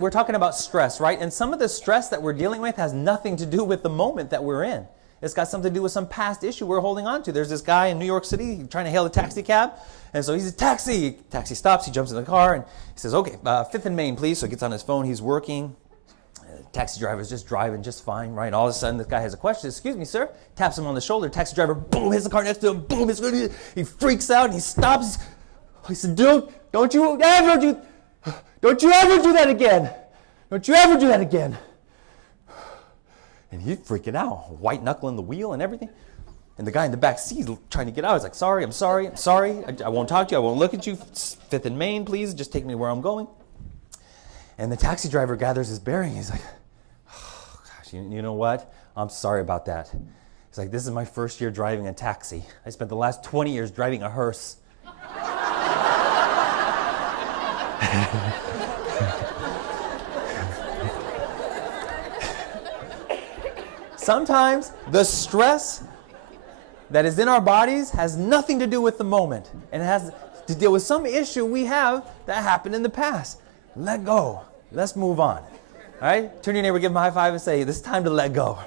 we're talking about stress, right? And some of the stress that we're dealing with has nothing to do with the moment that we're in. It's got something to do with some past issue we're holding on to. There's this guy in New York City trying to hail a taxi cab. And so he's a taxi. Taxi stops. He jumps in the car and he says, okay, 5th and Main, please. So he gets on his phone. He's working. Taxi driver's just driving just fine, right? All of a sudden, this guy has a question. Excuse me, sir. Taps him on the shoulder. Taxi driver, boom, hits the car next to him. Boom, he freaks out and he stops. He said, dude, don't you ever do that again. Don't you ever do that again. And he's freaking out, white knuckling the wheel and everything. And the guy in the back seat trying to get out. He's like, I'm sorry. I won't talk to you. I won't look at you. 5th and Main, please. Just take me where I'm going. And the taxi driver gathers his bearing. He's like, oh, gosh, you know what? I'm sorry about that. He's like, this is my first year driving a taxi. I spent the last 20 years driving a hearse. Sometimes the stress that is in our bodies has nothing to do with the moment. And it has to deal with some issue we have that happened in the past. Let go. Let's move on. All right? Turn to your neighbor, give him a high five and say, this is time to let go.